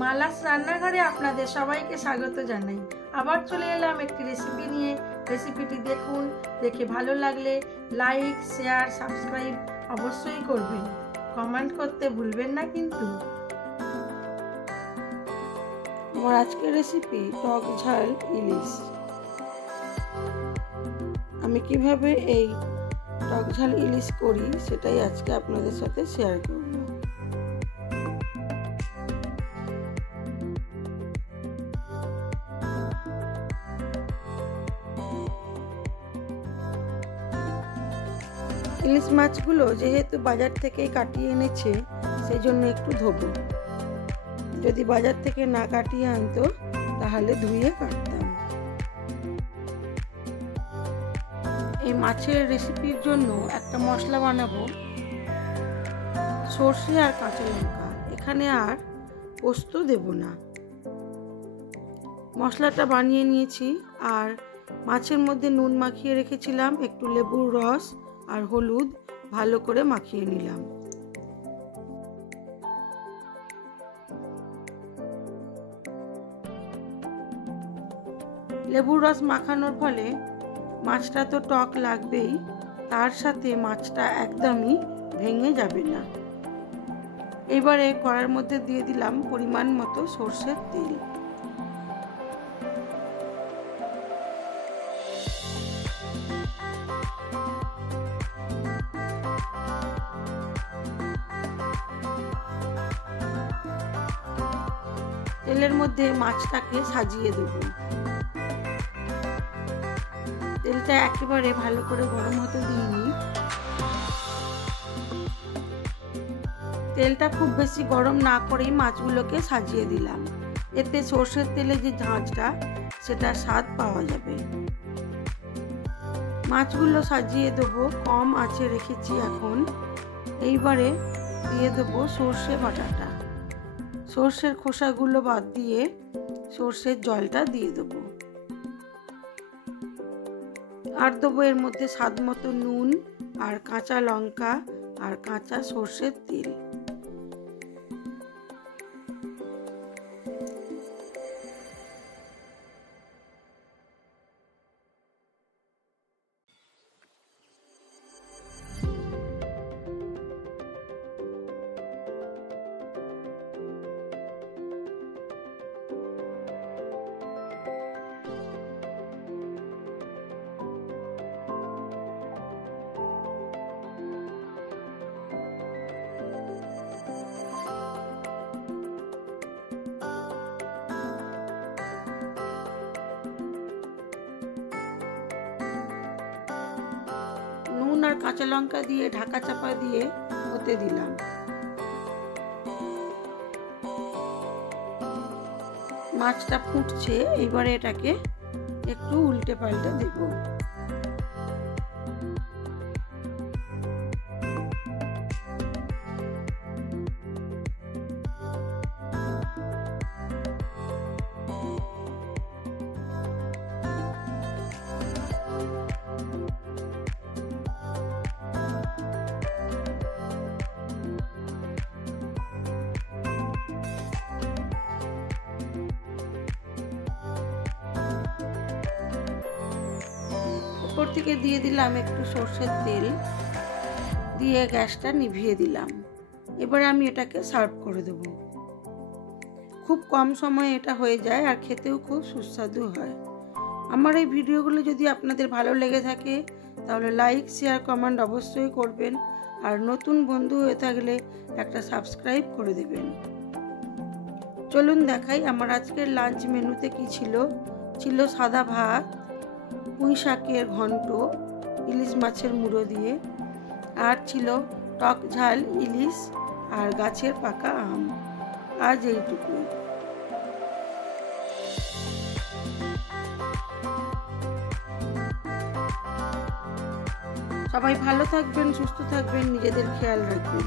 মালাস রান্নাঘরে আপনাদের সবাইকে স্বাগত জানাই। আবার চলে এলাম একটি রেসিপি নিয়ে। রেসিপিটি দেখুন, দেখে ভালো লাগলে লাইক, শেয়ার, সাবস্ক্রাইব অবশ্যই করবেন। কমেন্ট করতে ভুলবেন না কিন্তু। আমার আজকের রেসিপি টক ঝাল ইলিশ। আমি কিভাবে এই টক ঝাল ইলিশ করি সেটাই আজকে আপনাদের সাথে শেয়ার করব। ইলিশ মাছগুলো যেহেতু বাজার থেকেই কাটিয়ে এনেছে সেই জন্য একটু ধোবো। যদি বাজার থেকে না কাটিয়ে আনতো তাহলে ধুয়ে কাটতাম। এই মাছের রেসিপির জন্য একটা মশলা বানাবো, সর্ষে আর কাঁচা লঙ্কা। এখানে আর পোস্ত দেব না। মশলাটা বানিয়ে নিয়েছি আর মাছের মধ্যে নুন মাখিয়ে রেখেছিলাম, একটু লেবুর রস আর হলুদ ভালো করে মাখিয়ে নিলাম। লেবুর রস মাখানোর ফলে মাছটা তো টক লাগবেই, তার সাথে মাছটা একদমই ভেঙে যাবে না। এবারে কড়াইয়ের মধ্যে দিয়ে দিলাম পরিমাণ মতো সরষের তেল। তেলের মধ্যে মাছটাকে সাজিয়ে দেব। তেলটা একেবারে ভালো করে গরম হতে দিইনি। তেলটা খুব বেশি গরম না করেই মাছগুলোকে সাজিয়ে দিলাম। এতে সর্ষের তেলে যে ঝাঁঝটা সেটা স্বাদ পাওয়া যাবে। মাছগুলো সাজিয়ে দেবো, কম আঁচে রেখেছি এখন। এইবারে দিয়ে দেবো সর্ষে বাটাটা। সর্ষের খোসাগুলো বাদ দিয়ে সর্ষের জলটা দিয়ে দেবো। আর দেবো এর মধ্যে স্বাদ মতো নুন আর কাঁচা লঙ্কা আর কাঁচা সর্ষের তেল। নুন আর কাঁচা লঙ্কা দিয়ে ঢাকা চাপা দিয়ে হতে দিলাম। মাছটা ফুটছে, এবারে এটাকে একটু উল্টে পাল্টে দেব। উপর থেকে দিয়ে দিলাম একটু সর্ষের তেল, দিয়ে গ্যাসটা নিভিয়ে দিলাম। এবারে আমি এটাকে সার্ভ করে দেব। খুব কম সময়ে এটা হয়ে যায় আর খেতেও খুব সুস্বাদু হয়। আমার এই ভিডিওগুলো যদি আপনাদের ভালো লেগে থাকে তাহলে লাইক, শেয়ার, কমেন্ট অবশ্যই করবেন। আর নতুন বন্ধু হয়ে থাকলে একটা সাবস্ক্রাইব করে দেবেন। চলুন দেখাই আমার আজকের লাঞ্চ মেনুতে কি ছিল। ছিল সাদা ভাত, পুঁই শাকের ঘন্ট ইলিশ মাছের মুড়ো দিয়ে, আর ছিল টক ঝাল ইলিশ আর গাছের পাকা আম। আজ এইটুকু। সবাই ভালো থাকবেন, সুস্থ থাকবেন, নিজেদের খেয়াল রাখবেন।